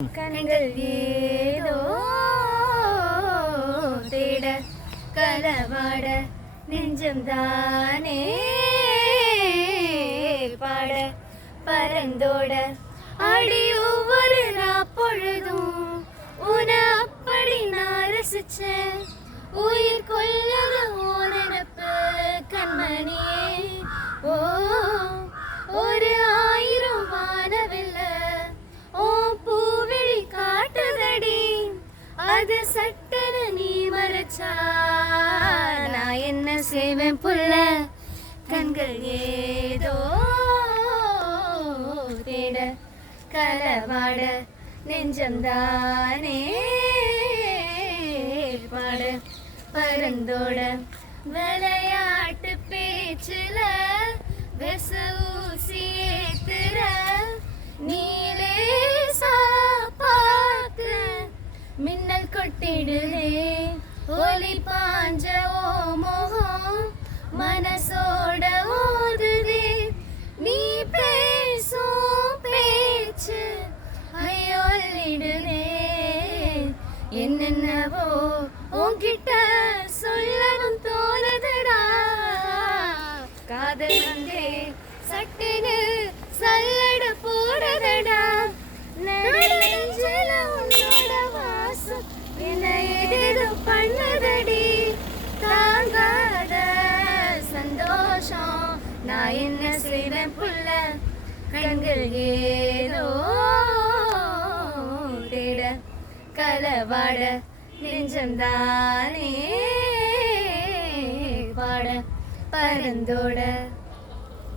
கண்கள் ஏதோ தேட களவாட நெஞ்சம் தானே பாட பரந்தோட அடி ஒவ்வொரு பொழுதும் உன அப்படி நான் ரசிச்சேன். உயிர் கொள்ளது ஓனப்பு கண்மணியே. ஓ ஒரு 1000 வானவில்ல ஓ பூவிழி காட்டுதடி. அது சட்டன நீ மறைச்சா நான் என்ன செய்வேன் புள்ள. கண்கள் ஏதோ தேட களவாட நெஞ்சம் தானே பாட பரந்தோட விளையாட்டு பேச்சுல விச ஊசி ஏத்துற நீலே சாப்பாக்க மின்னல் கொட்டிடுதே. ஒலி பாஞ்ச ஓ மோகம் மனசோட ஓதுதே. நீ பேசும் பேச்சு ஐயோ அள்ளிடுதே. என்னென்னவோ உன்கிட்ட சொல்லணும் தோணுதுடா. காதல் வந்தே சட்டுன்னு சல்லட போடுதடா. நெடுஞ்சல உன்னோட வாசம் என்னை எது பண்ணுதடி. தாங்காத சந்தோஷம் நான் என்ன செய்வேன் புள்ள. கண்கள் ஏதோ தேட களவாட நெஞ்சம் தானே பாட பரந்தோட